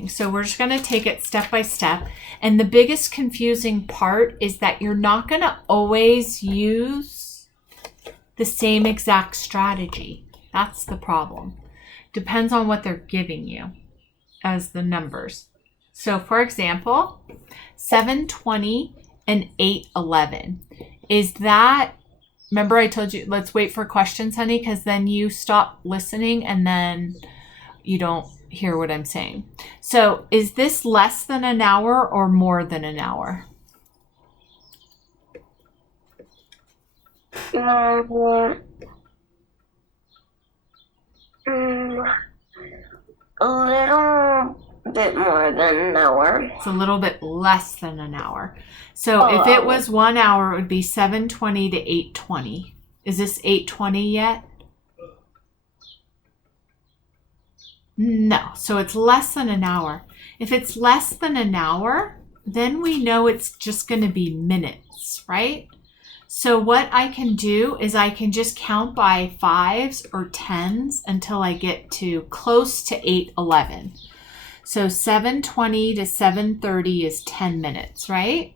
confusing. So we're just going to take it step by step. And the biggest confusing part is that you're not going to always use the same exact strategy. That's the problem. Depends on what they're giving you as the numbers. So for example, 7:20 and 8:11. Is that, remember I told you, let's wait for questions, honey, because then you stop listening and then you don't hear what I'm saying. So is this less than an hour or more than an hour? A little bit more than an hour. It's a little bit less than an hour. So if it was 1 hour, it would be 7:20 to 8:20. Is this 8:20 yet? No. So it's less than an hour. If it's less than an hour, then we know it's just going to be minutes, right? So what I can do is I can just count by 5s or 10s until I get to close to 8:11. So 7:20 to 7:30 is 10 minutes, right?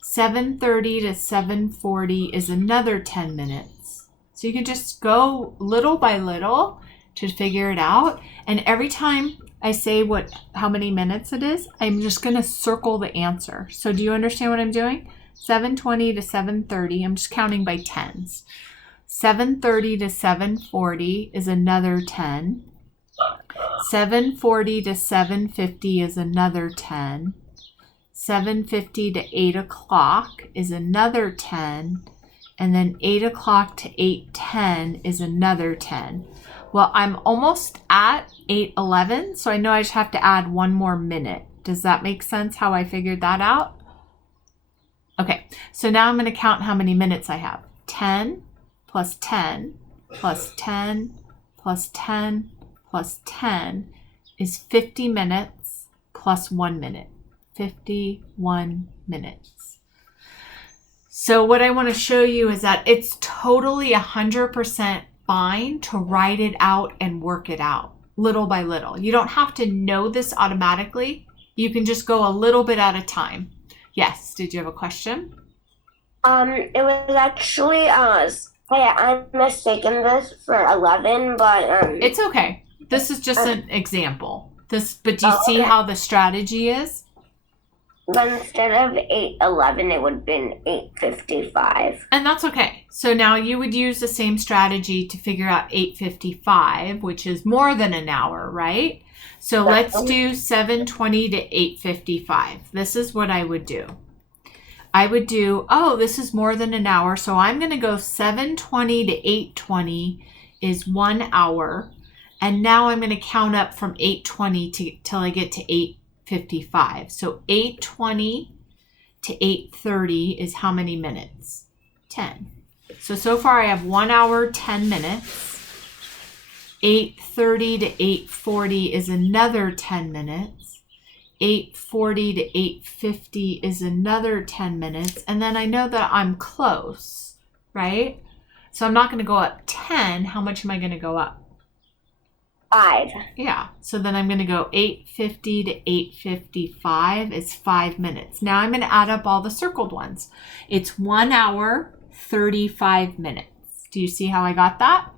7:30 to 7:40 is another 10 minutes. So you can just go little by little to figure it out. And every time I say how many minutes it is, I'm just going to circle the answer. So do you understand what I'm doing? 7:20 to 7:30, I'm just counting by 10s. 7:30 to 7:40 is another 10. 7:40 to 7:50 is another 10. 7:50 to 8 o'clock is another 10. And then 8 o'clock to 8:10 is another 10. Well, I'm almost at 8:11, so I know I just have to add one more minute. Does that make sense how I figured that out? Okay, so now I'm going to count how many minutes I have. 10 plus 10 plus 10 plus 10 plus 10 is 50 minutes plus 1 minute. 51 minutes. So what I want to show you is that it's totally 100% fine to write it out and work it out little by little. You don't have to know this automatically. You can just go a little bit at a time. Yes, did you have a question? It was actually, I'm mistaken this for 11, but, It's okay. This is just an example. But do you see how the strategy is? But instead of 8:11, it would have been 8:55. And that's okay. So now you would use the same strategy to figure out 8:55, which is more than an hour, right? So let's do 7:20 to 8:55. This is what I would do. I would do, this is more than an hour. So I'm going to go 7:20 to 8:20 is 1 hour. And now I'm going to count up from 8:20 till I get to 8:55. So 8:20 to 8:30 is how many minutes? 10. So far I have 1 hour, 10 minutes. 8:30 to 8:40 is another 10 minutes. 8:40 to 8:50 is another 10 minutes. And then I know that I'm close, right? So I'm not going to go up 10. How much am I going to go up? 5. Yeah. So then I'm going to go 8:50 to 8:55 is 5 minutes. Now I'm going to add up all the circled ones. It's 1 hour, 35 minutes. Do you see how I got that?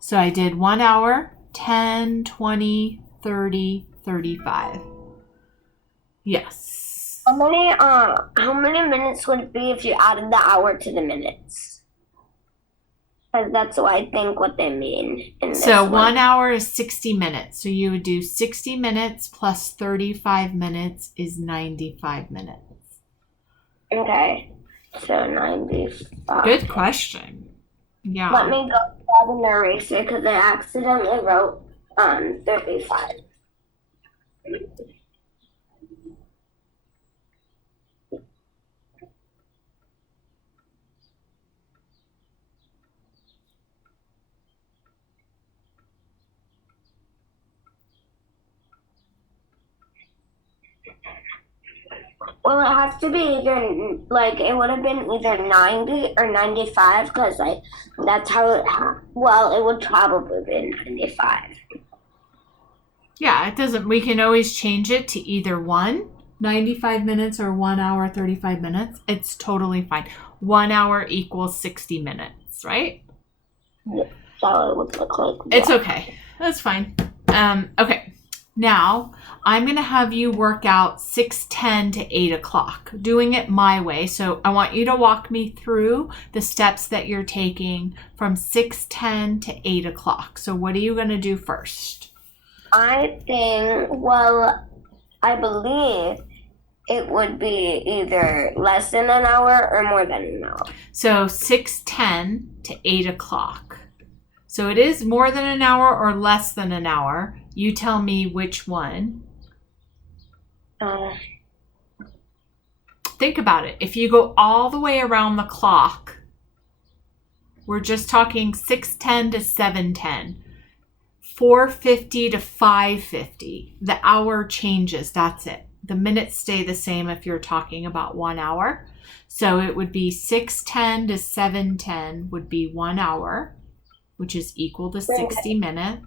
So I did 1 hour, 10, 20, 30, 35. Yes. How many minutes would it be if you added the hour to the minutes? Because that's what I think what they mean. So 1 hour is 60 minutes. So you would do 60 minutes plus 35 minutes is 95 minutes. Okay. So 95. Good question. Yeah. Let me go grab an eraser because I accidentally wrote 35. Well, it has to be either, it would have been either 90 or 95 because, that's how it Well, it would probably be 95. Yeah, it doesn't, we can always change it to either 95 minutes or 1 hour, 35 minutes. It's totally fine. 1 hour equals 60 minutes, right? Yeah, so it would look like It's that. okay. That's fine. Okay. Now, I'm going to have you work out 6:10 to 8 o'clock, doing it my way. So I want you to walk me through the steps that you're taking from 6:10 to 8 o'clock. So what are you going to do first? I think, well, I believe it would be either less than an hour or more than an hour. So 6:10 to 8 o'clock. So it is more than an hour or less than an hour. You tell me which one. Think about it. If you go all the way around the clock, we're just talking 6:10 to 7:10, 4:50 to 5:50. The hour changes. That's it. The minutes stay the same if you're talking about 1 hour. So it would be 6:10 to 7:10 would be 1 hour, which is equal to 60 minutes.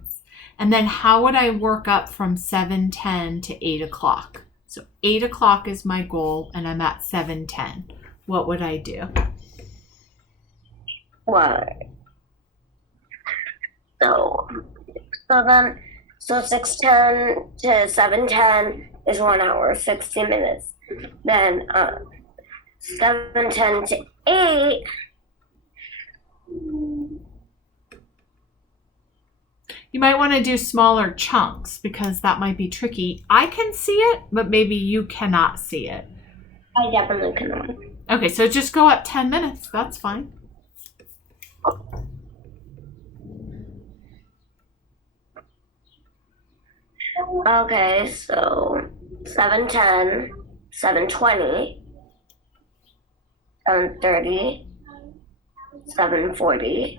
And then how would I work up from 7:10 to 8 o'clock? So 8 o'clock is my goal and I'm at 7:10. What would I do? What? So 6:10 to 7:10 is 1 hour, 60 minutes. Then 7:10 to 8. You might want to do smaller chunks because that might be tricky. I can see it, but maybe you cannot see it. I definitely cannot. Okay, so just go up 10 minutes. That's fine. Okay, so 7:10, 7:20, 7:30, 7:40,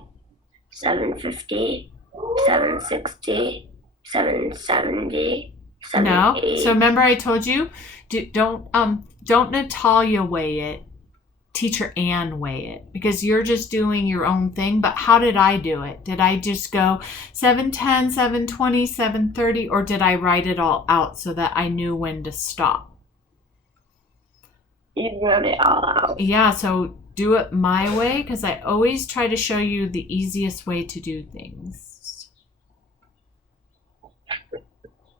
7:50, 7:60, 7:70, No. 7:80. So remember I told you, don't Natalia weigh it. Teacher Ann weigh it because you're just doing your own thing. But how did I do it? Did I just go 7:10, 7:20, 7:30, or did I write it all out so that I knew when to stop? You wrote it all out. Yeah, so do it my way because I always try to show you the easiest way to do things.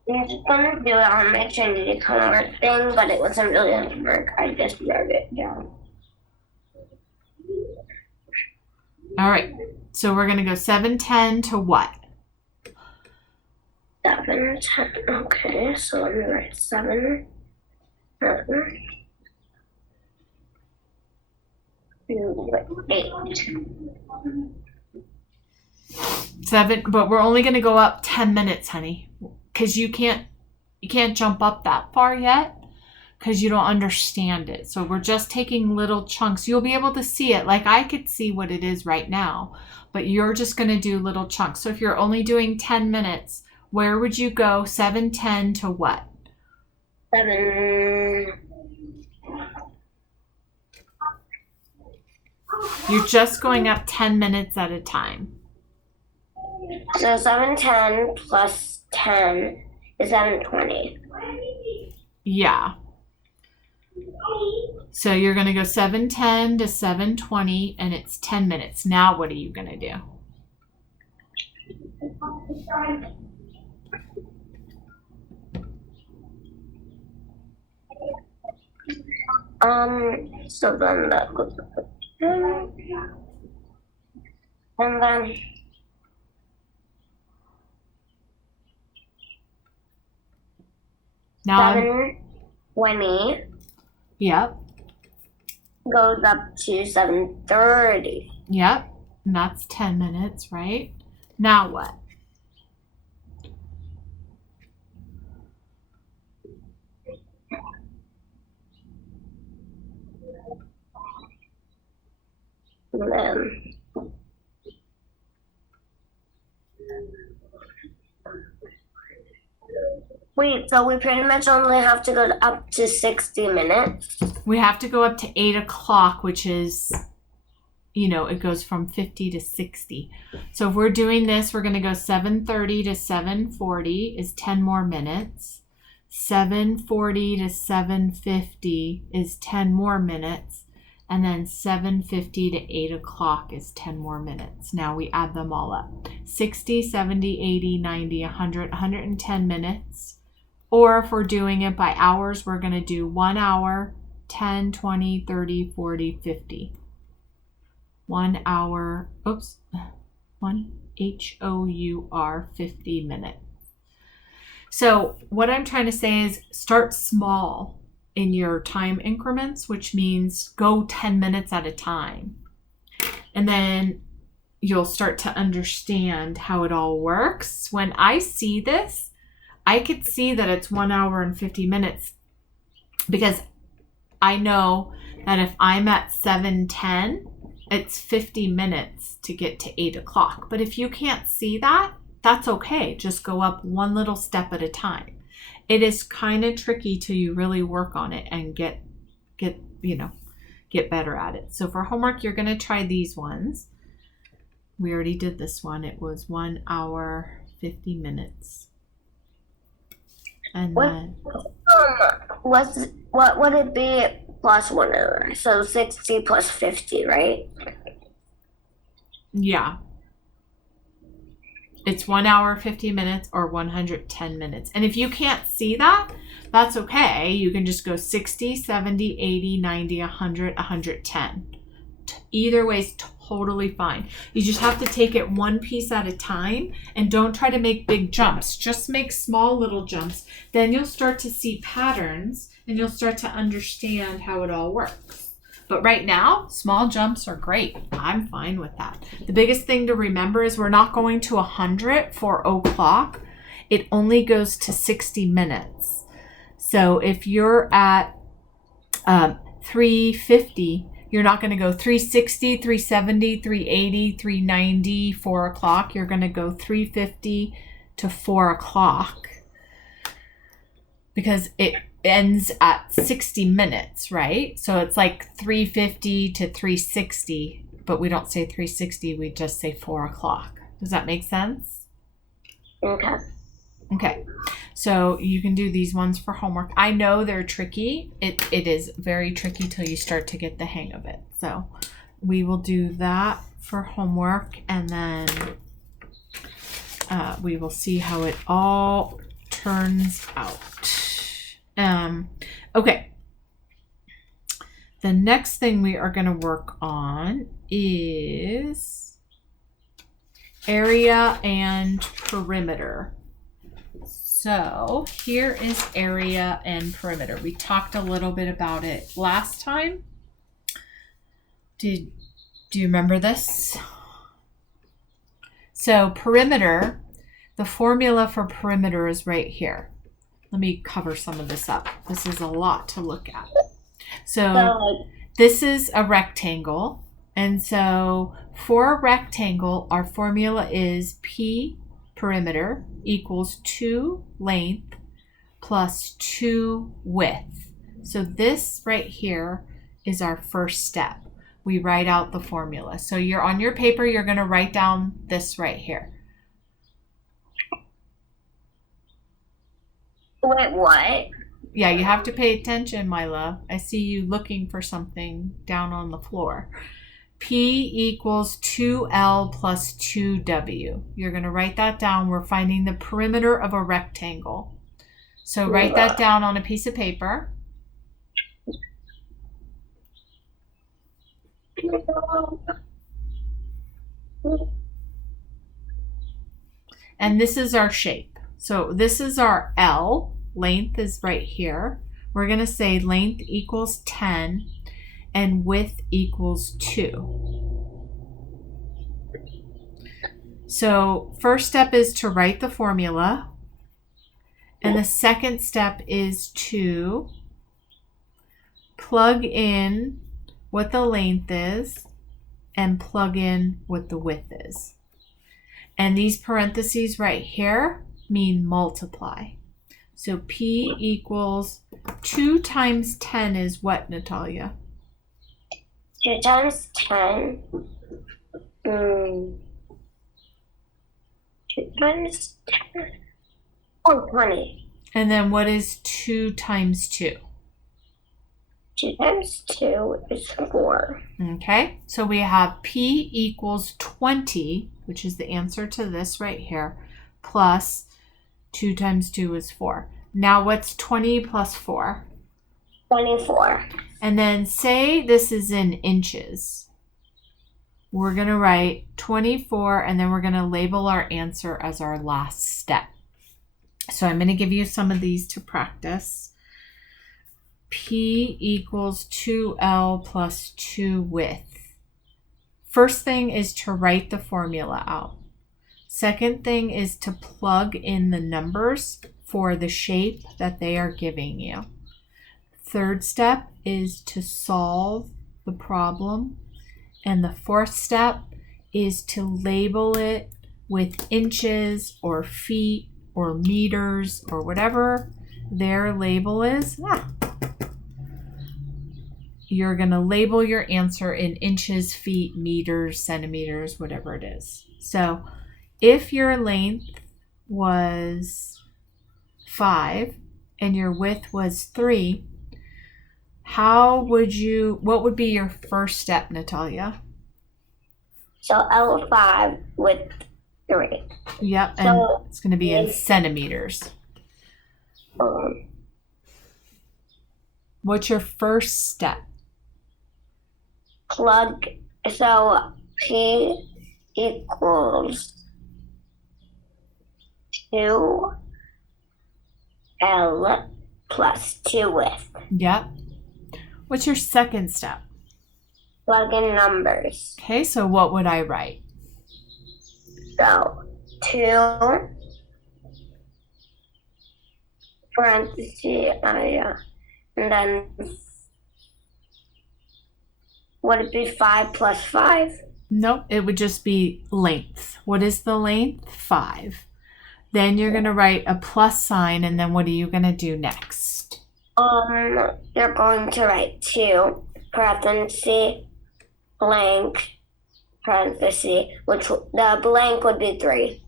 I'm just gonna do it on my Trinity homework thing, but it wasn't really homework. I just wrote it down. All right, so we're going to go 7:10 to what? 7:10. Okay, so let me write 7. 8. 7, but we're only going to go up 10 minutes, honey, because you can't jump up that far yet because you don't understand it. So we're just taking little chunks. You'll be able to see it. Like I could see what it is right now, but you're just going to do little chunks. So if you're only doing 10 minutes, where would you go 7:10 to what? 7. You're just going up 10 minutes at a time. So 7:10 plus 10 is 7:20. Yeah. So you're going to go 7:10 to 7:20 and it's 10 minutes. Now what are you going to do? So then that goes and then Now 7:20 Yep. goes up to 7:30. Yep. And that's 10 minutes, right? Now what? And then wait, so we pretty much only have to go up to 60 minutes? We have to go up to 8 o'clock, which is, it goes from 50 to 60. So if we're doing this, we're going to go 7:30 to 7:40 is 10 more minutes. 7:40 to 7:50 is 10 more minutes. And then 7:50 to 8 o'clock is 10 more minutes. Now we add them all up. 60, 70, 80, 90, 100, 110 minutes. Or if we're doing it by hours, we're going to do 1 hour, 10, 20, 30, 40, 50. 1 hour, 1 HOUR 50 minutes. So what I'm trying to say is start small in your time increments, which means go 10 minutes at a time. And then you'll start to understand how it all works. When I see this, I could see that it's 1 hour and 50 minutes because I know that if I'm at 7:10, it's 50 minutes to get to 8 o'clock. But if you can't see that, that's okay. Just go up one little step at a time. It is kind of tricky till you really work on it and get better at it. So for homework, you're going to try these ones. We already did this one. It was 1 hour, 50 minutes. And then what would it be plus 1 hour? So 60 plus 50, right? yeah. It's 1 hour, 50 minutes or 110 minutes. And if you can't see that, that's okay. You can just go 60, 70, 80, 90, 100, 110. Either way is totally fine. You just have to take it one piece at a time and don't try to make big jumps. Just make small little jumps. Then you'll start to see patterns and you'll start to understand how it all works. But right now, small jumps are great. I'm fine with that. The biggest thing to remember is we're not going to 100 for o'clock. It only goes to 60 minutes. So if you're at 350, you're not going to go 360, 370, 380, 390, 4 o'clock. You're going to go 350 to 4 o'clock because it ends at 60 minutes, right? So it's like 350 to 360, but we don't say 360, we just say 4 o'clock. Does that make sense? Okay. So you can do these ones for homework. I know they're tricky. It is very tricky till you start to get the hang of it. So we will do that for homework and then we will see how it all turns out. Okay. The next thing we are going to work on is area and perimeter. So here is area and perimeter. We talked a little bit about it last time. Do you remember this? So perimeter, the formula for perimeter is right here. Let me cover some of this up. This is a lot to look at. So this is a rectangle. And so for a rectangle, our formula is P perimeter equals 2 length plus 2 width. So this right here is our first step. We write out the formula. So you're on your paper, you're going to write down this right here. Wait, what? Yeah, you have to pay attention, my love. I see you looking for something down on the floor. P equals 2L plus 2W. You're going to write that down. We're finding the perimeter of a rectangle. So write that down on a piece of paper. And this is our shape. So this is our L. Length is right here. We're going to say length equals 10 and width equals 2. So first step is to write the formula. And the second step is to plug in what the length is and plug in what the width is. And these parentheses right here mean multiply. So P equals 2 times 10 is what, Natalia? 2 times 10. 2 times 10. Oh, 20. And then what is 2 times 2? 2 times 2 is 4. Okay, so we have P equals 20, which is the answer to this right here, plus 2 times 2 is 4. Now what's 20 plus 4? 24. And then say this is in inches. We're going to write 24 and then we're going to label our answer as our last step. So I'm going to give you some of these to practice. P equals 2L plus 2 width. First thing is to write the formula out. Second thing is to plug in the numbers for the shape that they are giving you. Third step is to solve the problem. And the fourth step is to label it with inches or feet or meters or whatever their label is. You're going to label your answer in inches, feet, meters, centimeters, whatever it is. So if your length was 5 and your width was 3, what would be your first step, Natalia? So L5 with 3. Yep, and So it's going to be in centimeters. What's your first step? Plug. So P equals 2L plus 2 width. Yep. What's your second step? Plug in numbers. Okay, so what would I write? So 2 parentheses, and then would it be 5 plus 5? Nope, it would just be length. What is the length? 5. Then you're going to write a plus sign, and then what are you going to do next? You're going to write 2 parentheses blank parentheses, which the blank would be 3.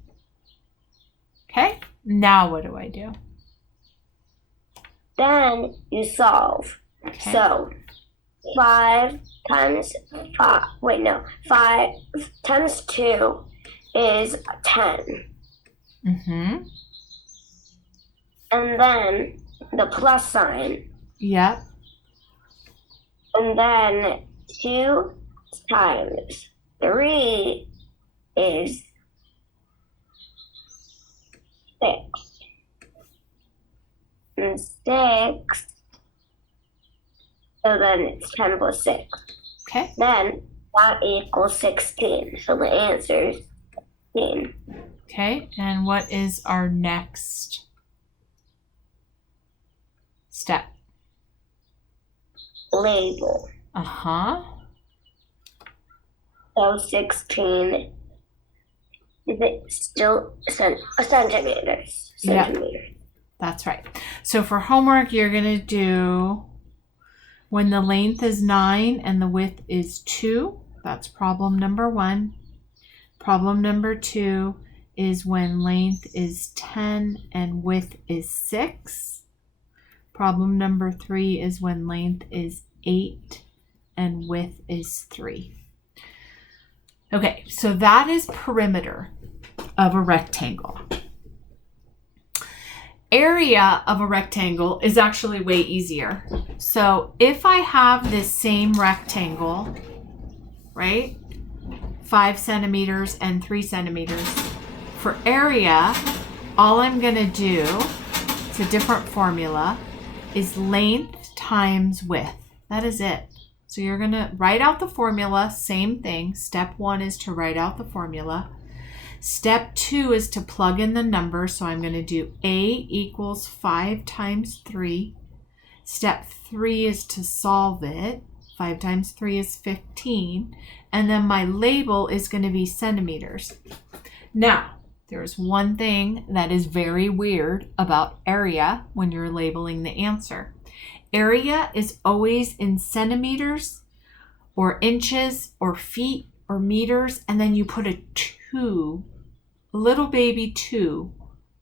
Okay, now what do I do? Then you solve. Okay. So 5 times 2 is 10. Mm-hmm. And then the plus sign. Yep. And then 2 times 3 is 6. And 6, so then it's 10 plus 6. Okay. Then that equals 16. So the answer is 16. Okay, and what is our next step? Label. Uh-huh. So 16, is it still centimeters? Yeah. That's right. So for homework, you're going to do when the length is 9 and the width is 2. That's problem number 1. Problem number 2 is when length is 10 and width is 6. Problem number 3 is when length is 8 and width is 3. Okay, so that is perimeter of a rectangle. Area of a rectangle is actually way easier. So if I have this same rectangle, right, 5 centimeters and 3 centimeters, for area, all I'm going to do, it's a different formula, is length times width. That is it. So you're going to write out the formula, same thing. Step 1 is to write out the formula. Step 2 is to plug in the number. So I'm going to do A equals 5 times 3. Step 3 is to solve it. 5 times 3 is 15. And then my label is going to be centimeters. Now, there's one thing that is very weird about area when you're labeling the answer. Area is always in centimeters or inches or feet or meters, and then you put a 2, little baby 2,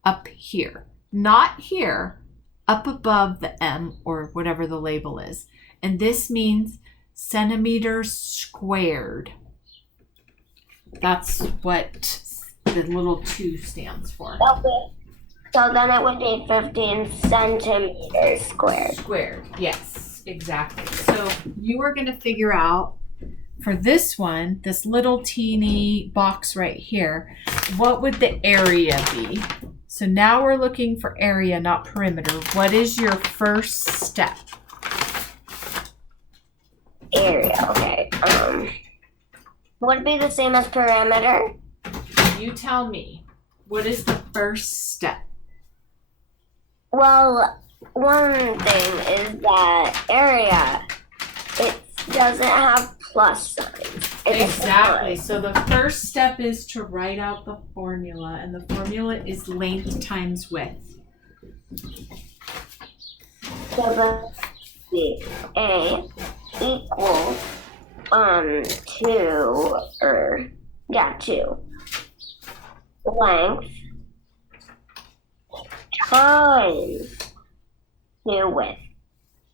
up here. Not here, up above the M or whatever the label is. And this means centimeters squared. That's what the little 2 stands for. Okay. So then it would be 15 centimeters squared. Squared, yes, exactly. So you are going to figure out for this one, this little teeny box right here, what would the area be? So now we're looking for area, not perimeter. What is your first step? Area, okay. Would it be the same as perimeter? You tell me. What is the first step? Well, one thing is that area, it doesn't have plus signs. Exactly. So the first step is to write out the formula, and the formula is length times width. So the A equals 2 length times 2 width.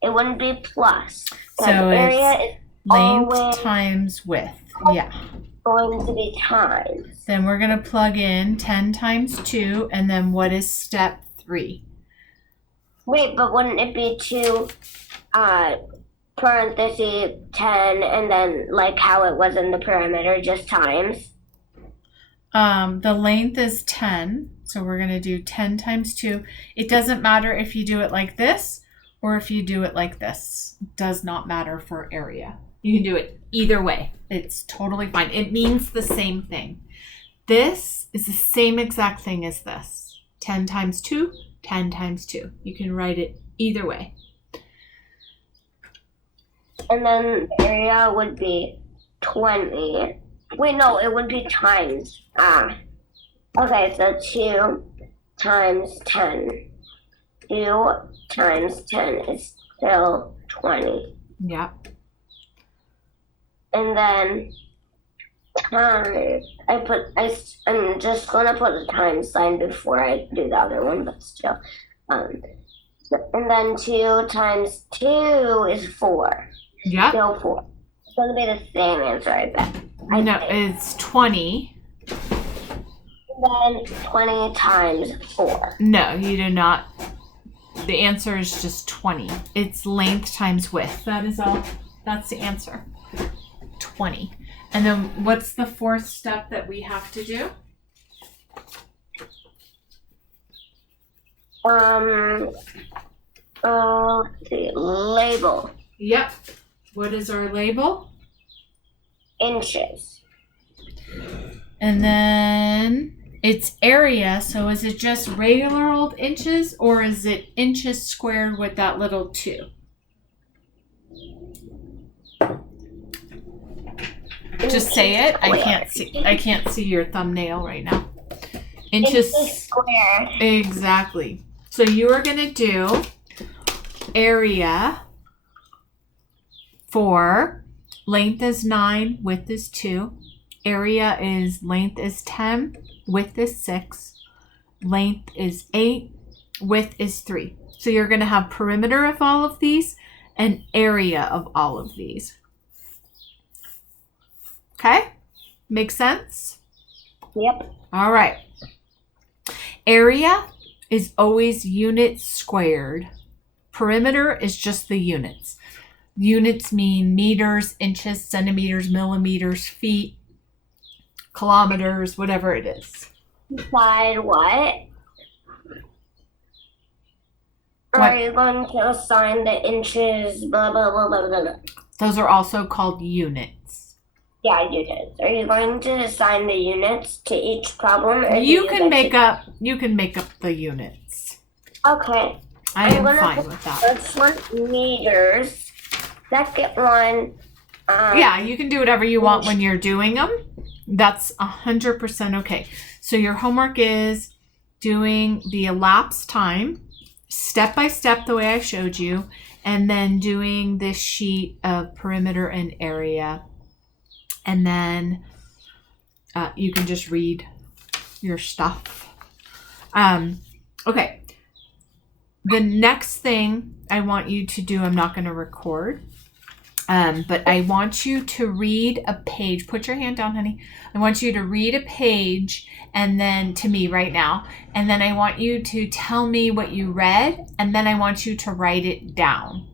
It wouldn't be plus. So area it's is length always times width. Yeah. going to be times. Then we're going to plug in 10 times 2, and then what is step 3? Wait, but wouldn't it be 2 parentheses 10 and then like how it was in the perimeter, just times? The length is 10, so we're going to do 10 times 2. It doesn't matter if you do it like this or if you do it like this. It does not matter for area. You can do it either way. It's totally fine. It means the same thing. This is the same exact thing as this. 10 times 2, 10 times 2. You can write it either way. And then the area would be 20. Wait, no, it would be times. Okay, so 2 times 10. 2 times 10 is still 20. Yep. And then times, I'm just gonna put a times sign before I do the other one, but still. And then 2 times 2 is 4. Yep. Still 4. It's gonna be the same answer, I bet. No, it's 20. And then 20 times 4. No, you do not. The answer is just 20. It's length times width. That is all. That's the answer. 20. And then what's the fourth step that we have to do? Let's see, label. Yep. What is our label? Inches. And then it's area. So is it just regular old inches, or is it inches squared with that little 2? Just say it. I can't see your thumbnail right now. Inches squared. Exactly. So you are going to do area for length is 9, width is 2. Area is length is 10, width is 6. Length is 8, width is 3. So you're going to have perimeter of all of these and area of all of these. Okay? Make sense? Yep. All right. Area is always units squared. Perimeter is just the units. Units mean meters, inches, centimeters, millimeters, feet, kilometers, whatever it is. Beside what? Are you going to assign the inches, blah, blah, blah, blah, blah, blah? Those are also called units. Yeah, units. Are you going to assign the units to each problem? Or You can make up the units. Okay. I am fine with that. First one, meters. Second one, yeah, you can do whatever you want when you're doing them. That's 100% okay. So your homework is doing the elapsed time, step by step, the way I showed you, and then doing this sheet of perimeter and area. And then you can just read your stuff. Okay. The next thing I want you to do, I'm not going to record, but I want you to read a page. Put your hand down, honey. I want you to read a page and then to me right now. And then I want you to tell me what you read. And then I want you to write it down.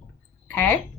Okay?